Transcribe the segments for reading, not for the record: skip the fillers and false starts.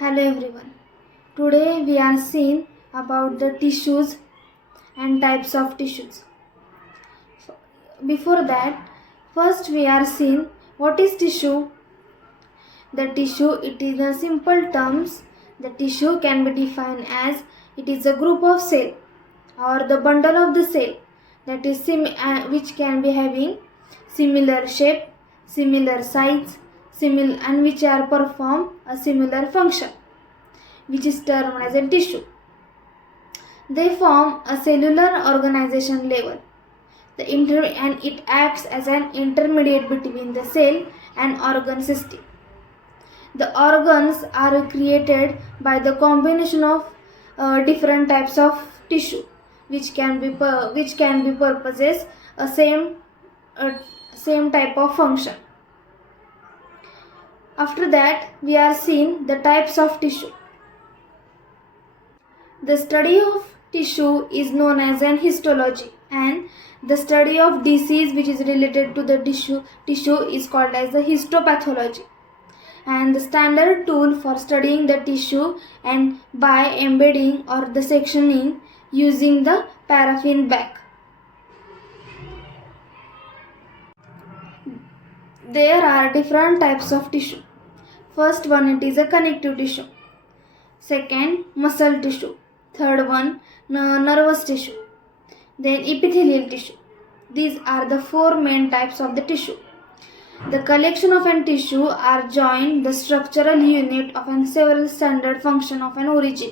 Hello everyone. Today we are seeing about the tissues and types of tissues. Before that, first we are seeing what is tissue. The tissue, it is a simple terms. The tissue can be defined as it is a group of cell or the bundle of the cell that is which can be having similar shape, similar size, and which are perform a similar function, which is termed as a tissue. They form a cellular organization level. And it acts as an intermediate between the cell and organ system. The organs are created by the combination of different types of tissue, which can be purposes a same type of function. After that, we are seeing the types of tissue. The study of tissue is known as an histology, and the study of disease which is related to the tissue is called as the histopathology. And the standard tool for studying the tissue and by embedding or the sectioning using the paraffin bag. There are different types of tissue. First one, it is a connective tissue. Second, muscle tissue. Third one, nervous tissue. Then epithelial tissue. These are the four main types of the tissue. The collection of an tissue are joined the structural unit of an several standard function of an origin.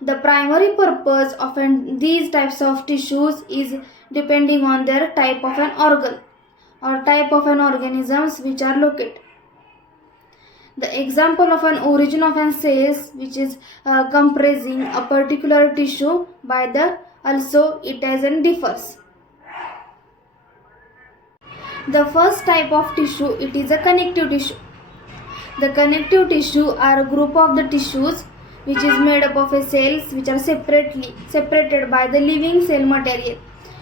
The primary purpose of these types of tissues is depending on their type of an organ or type of an organisms which are located. The example of an origin of an cells which is comprising a particular tissue by the also it as and differs. The first type of tissue, it is a connective tissue. The connective tissue are a group of the tissues which is made up of a cells which are separated by the living cell material,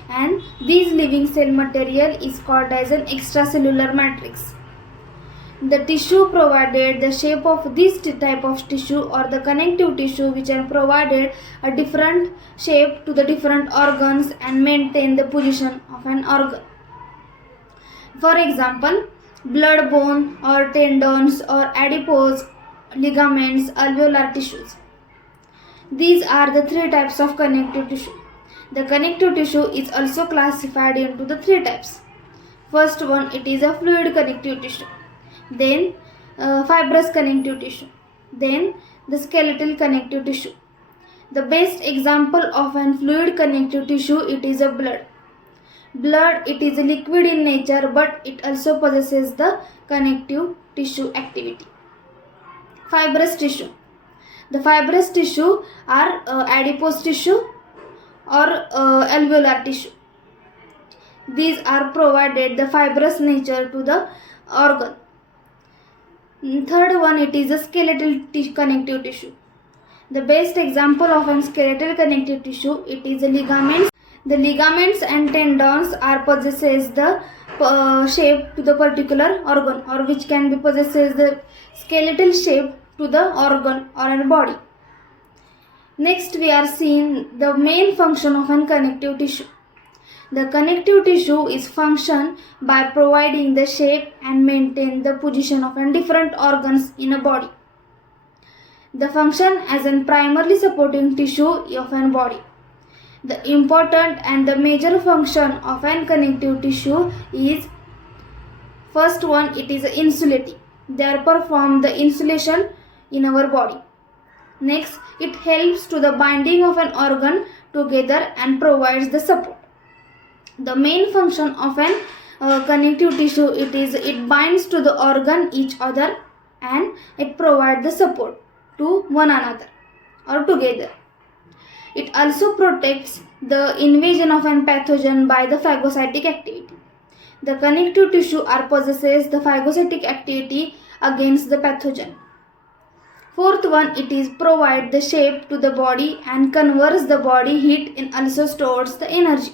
and this living cell material is called as an extracellular matrix. The tissue provided the shape of this type of tissue or the connective tissue which are provided a different shape to the different organs and maintain the position of an organ. For example, blood, bone or tendons or adipose, ligaments, alveolar tissues. These are the three types of connective tissue. The connective tissue is also classified into the three types. First one, it is a fluid connective tissue. Then fibrous connective tissue. Then the skeletal connective tissue. The best example of an fluid connective tissue, it is a blood. Blood, it is a liquid in nature, but it also possesses the connective tissue activity. Fibrous tissue. The fibrous tissue are adipose tissue or alveolar tissue. These are provided the fibrous nature to the organ. Third one, it is a skeletal connective tissue. The best example of a skeletal connective tissue, it is the ligaments. The ligaments and tendons are possesses the shape to the particular organ, or which can be possesses the skeletal shape to the organ or a body. Next, we are seeing the main function of a connective tissue. The connective tissue is function by providing the shape and maintain the position of different organs in a body. The function as a primarily supporting tissue of a body. The important and the major function of a connective tissue is first one, it is insulating. They perform the insulation in our body. Next, it helps to the binding of an organ together and provides the support. The main function of an connective tissue, it binds to the organ each other and it provides the support to one another or together. It also protects the invasion of an pathogen by the phagocytic activity. The connective tissue possesses the phagocytic activity against the pathogen. Fourth one, it is provide the shape to the body and converts the body heat and also stores the energy.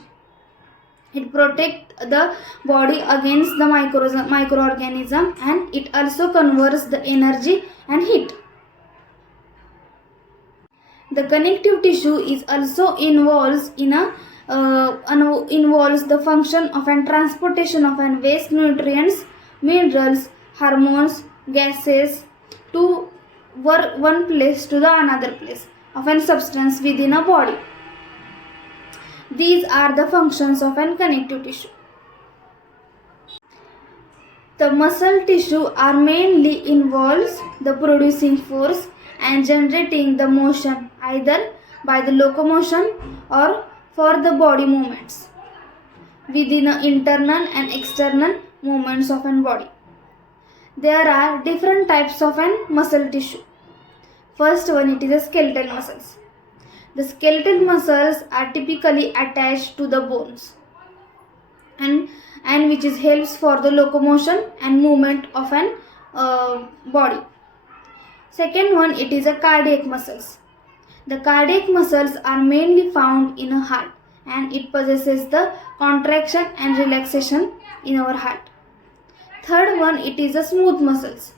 It protects the body against the microorganism and it also converts the energy and heat. The connective tissue is also involves the function of an transportation of an waste nutrients, minerals, hormones, gases to one place to the another place of an substance within a body. These are the functions of an connective tissue. The muscle tissue are mainly involves the producing force and generating the motion either by the locomotion or for the body movements within the internal and external movements of an body. There are different types of an muscle tissue. First one, it is the skeletal muscles. The skeletal muscles are typically attached to the bones and which is helps for the locomotion and movement of an body. Second one, it is a cardiac muscles. The cardiac muscles are mainly found in a heart and it possesses the contraction and relaxation in our heart. Third one, it is the smooth muscles.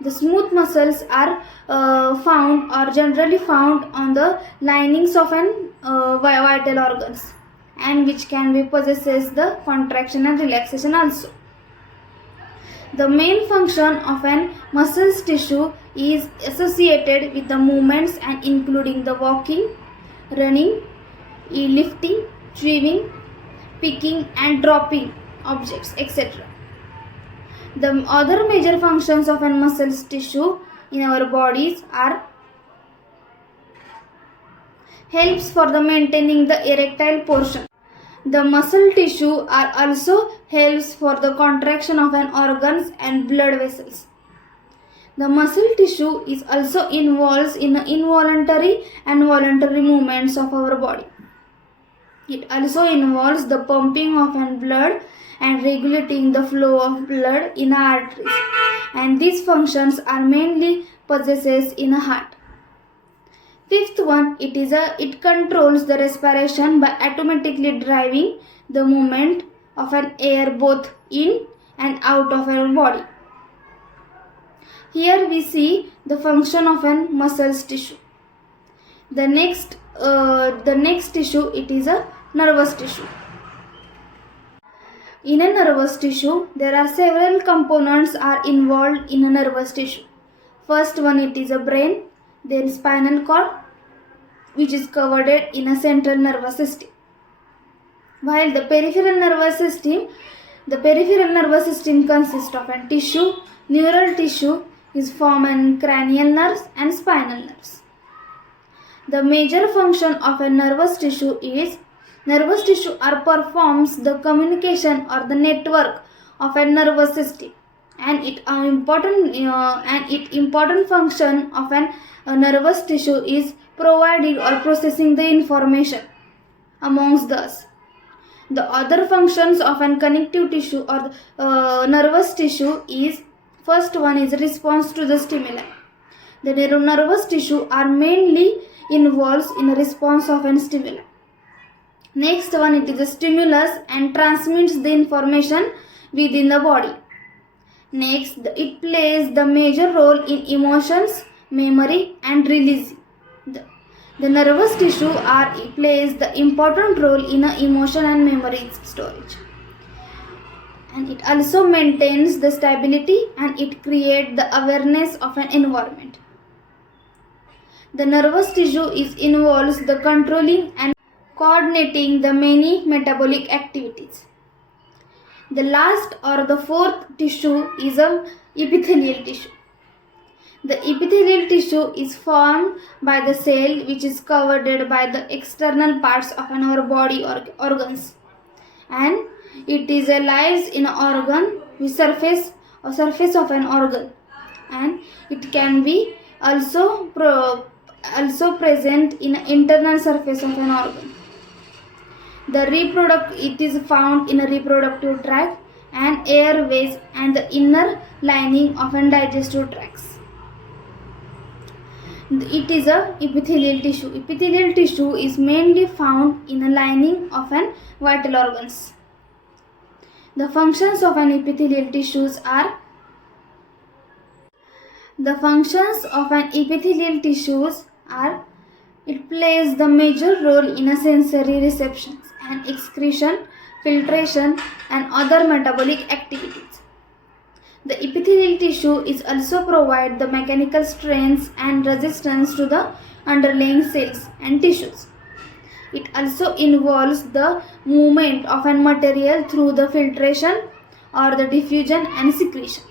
The smooth muscles are found or generally found on the linings of an vital organs and which can be possesses the contraction and relaxation also. The main function of an muscles tissue is associated with the movements and including the walking, running, lifting, chewing, picking and dropping objects, etc. The other major functions of an muscles tissue in our bodies are helps for the maintaining the erectile portion. The muscle tissue are also helps for the contraction of an organs and blood vessels. The muscle tissue is also involved in the involuntary and voluntary movements of our body. It also involves the pumping of an blood and regulating the flow of blood in arteries, and these functions are mainly possessed in a heart. Fifth one, it controls the respiration by automatically driving the movement of an air both in and out of our body. Here we see the function of an muscles tissue. The next tissue, it is a nervous tissue. In a nervous tissue, there are several components are involved in a nervous tissue. First one, it is a brain, then spinal cord, which is covered in a central nervous system. While the peripheral nervous system consists of a tissue, neural tissue is formed in cranial nerves and spinal nerves. The major function of a nervous tissue is nervous tissue performs the communication or the network of a nervous system, and its important function of a nervous tissue is providing or processing the information amongst us. The other functions of a connective tissue or nervous tissue is first one is response to the stimuli. The nervous tissue are mainly involved in a response of a stimuli. Next one, it is a stimulus and transmits the information within the body. Next, it plays the major role in emotions, memory and release. The nervous tissue plays the important role in emotion and memory storage. And it also maintains the stability and it creates the awareness of an environment. The nervous tissue is involves the controlling and coordinating the many metabolic activities. The last or the fourth tissue is a epithelial tissue. The epithelial tissue is formed by the cell which is covered by the external parts of our body organs, and it is lies in an organ with surface of an organ, and it can be also present in an internal surface of an organ. It is found in a reproductive tract and airways and the inner lining of an digestive tracts. It is a epithelial tissue. Epithelial tissue is mainly found in a lining of an vital organs. The functions of an epithelial tissues are It plays the major role in a sensory reception and excretion, filtration, and other metabolic activities. The epithelial tissue is also provide the mechanical strength and resistance to the underlying cells and tissues. It also involves the movement of a material through the filtration or the diffusion and secretion.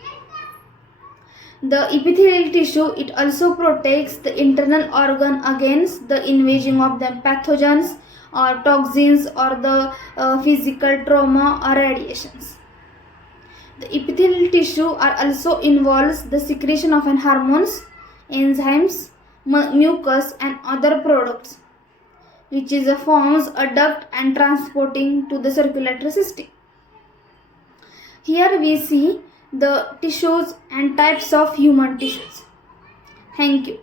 The epithelial tissue, it also protects the internal organ against the invasion of the pathogens or toxins or the physical trauma or radiations. The epithelial tissue are also involves the secretion of an hormones, enzymes, mucus and other products, which is a forms a duct and transporting to the circulatory system. Here we see the tissues and types of human tissues. Thank you.